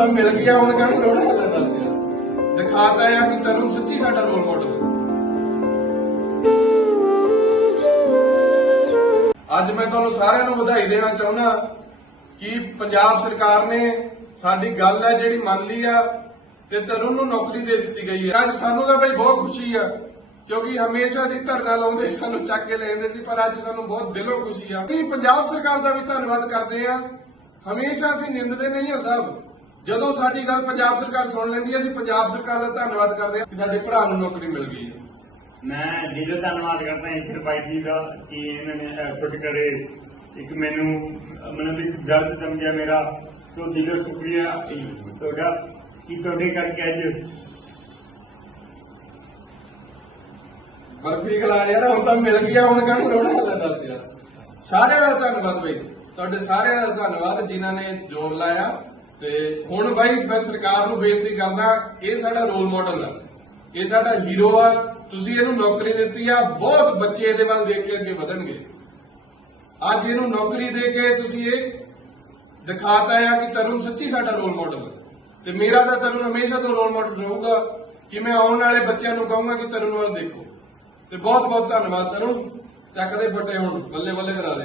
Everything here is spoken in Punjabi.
ਤਾਂ ਮਿਲ ਗਿਆ ਹੁਣ ਕਾਹਨੂੰ ਰੋਣਾ ਹੈ ਦੱਸ ਯਾਰ ਦਿਖਾਤਾ ਆ ਕਿ ਤਰੁਣ ਸੱਚੀ ਸਾਡਾ ਰੋਲ ਮਾਡਲ ਅੱਜ ਮੈਂ ਤੁਹਾਨੂੰ ਸਾਰਿਆਂ ਨੂੰ ਵਧਾਈ ਦੇਣਾ ਚਾਹੁੰਦਾ ਕਿ ਪੰਜਾਬ ਸਰਕਾਰ ਨੇ ਸਾਡੀ ਗੱਲ ਹੈ ਜਿਹੜੀ ਮੰਨ ਲਈ ਆ ਤੇ ਤਰੁਣ ਨੂੰ ਨੌਕਰੀ ਦੇ ਦਿੱਤੀ ਗਈ ਹੈ। ਅੱਜ ਸਾਨੂੰ ਤਾਂ ਬਈ ਬਹੁਤ ਖੁਸ਼ੀ ਆ, ਕਿਉਂਕਿ ਹਮੇਸ਼ਾ ਅਸੀਂ ਧਰਨਾ ਲਾਉਂਦੇ ਸਾਨੂੰ ਚੱਕ ਕੇ ਲੈ ਜਾਂਦੇ ਸੀ, ਪਰ ਅੱਜ ਸਾਨੂੰ ਬਹੁਤ ਦਿਲੋਂ ਖੁਸ਼ੀ ਆ। ਅਸੀਂ ਪੰਜਾਬ ਸਰਕਾਰ ਦਾ ਵੀ ਧੰਨਵਾਦ ਕਰਦੇ ਆ ਹਮੇਸ਼ਾ ਅਸੀਂ ਨਿੰਦਦੇ ਨਹੀਂ ਹਾਂ ਸਭ। ਜਦੋਂ ਸਾਡੀ ਗੱਲ ਪੰਜਾਬ ਸਰਕਾਰ ਸੁਣ ਲੈਂਦੀ ਹੈ ਅਸੀਂ ਪੰਜਾਬ ਸਰਕਾਰ ਦਾ ਧੰਨਵਾਦ ਕਰਦੇ ਆ ਕਿ ਸਾਡੇ ਭਰਾ ਨੂੰ ਨੌਕਰੀ ਮਿਲ ਗਈ ਹੈ। ਮੈਂ ਦਿਲੋਂ ਧੰਨਵਾਦ ਕਰਦਾ ਈਸ਼ਰ ਭਾਈ ਜੀ ਦਾ ਕਿ ਇਹਨਾਂ ਨੇ ਐਫਰਟ ਕਰੇ ਇੱਕ ਮੈਨੂੰ ਮੈਨੂੰ ਵੀ ਦਰਦ ਸਮਝਿਆ ਮੇਰਾ ਤੋਂ ਦਿਲੋਂ ਸ਼ੁਕਰੀਆ ਤੁਹਾਡਾ ਕਿ ਤੁਹਾਡੇ ਕਰਕੇ ਅੱਜ ਬਰਫੀ ਖਲਾ ਯਾਰ ਹੁਣ ਤਾਂ ਮਿਲ ਗਿਆ ਹੁਣ ਕਾਹਨੂੰ ਰੋਣਾ ਹੈ ਦੱਸ ਯਾਰ। ਸਾਰਿਆਂ ਦਾ ਧੰਨਵਾਦ ਬਈ। ਤੁਹਾਡੇ ਸਾਰਿਆਂ ਦਾ ਧੰਨਵਾਦ ਜਿਨ੍ਹਾਂ ਨੇ ਜੋਰ ਲਾਇਆ। ਤੇ ਹੁਣ ਬਾਈ ਮੈਂ ਸਰਕਾਰ ਨੂੰ ਬੇਨਤੀ ਕਰਦਾ, ਇਹ ਸਾਡਾ ਰੋਲ ਮਾਡਲ ਆ। ਇਹ ਸਾਡਾ ਹੀਰੋ ਆ। ਤੁਸੀਂ ਇਹਨੂੰ ਨੌਕਰੀ ਦਿੱਤੀ ਆ, ਬਹੁਤ ਬੱਚੇ ਇਹਦੇ ਵੱਲ ਦੇਖ ਕੇ ਅੱਗੇ ਵਧਣਗੇ। ਅੱਜ ਇਹਨੂੰ ਨੌਕਰੀ ਦੇ ਕੇ ਤੁਸੀਂ ਇਹ ਦਿਖਾਤਾ ਆ ਕਿ ਤਰੁਣ ਸੱਚੀ ਸਾਡਾ ਰੋਲ ਮਾਡਲ ਹੈ ਤੇ ਮੇਰਾ ਤਾਂ ਤਰੁਣ ਹਮੇਸ਼ਾ ਤੋਂ ਰੋਲ ਮਾਡਲ ਰਹੂਗਾ ਕਿ ਮੈਂ ਆਉਣ ਵਾਲੇ ਬੱਚਿਆਂ ਨੂੰ ਕਹੂੰਗਾ ਕਿ ਤਰੁਣ ਵੱਲ ਦੇਖੋ। ਤੇ ਬਹੁਤ ਬਹੁਤ ਧੰਨਵਾਦ ਤਰੁਣ। ਚੱਕਦੇ ਫੱਟੇ ਹੁਣ ਬੱਲੇ ਬੱਲੇ ਕਰਾ ਦੇ।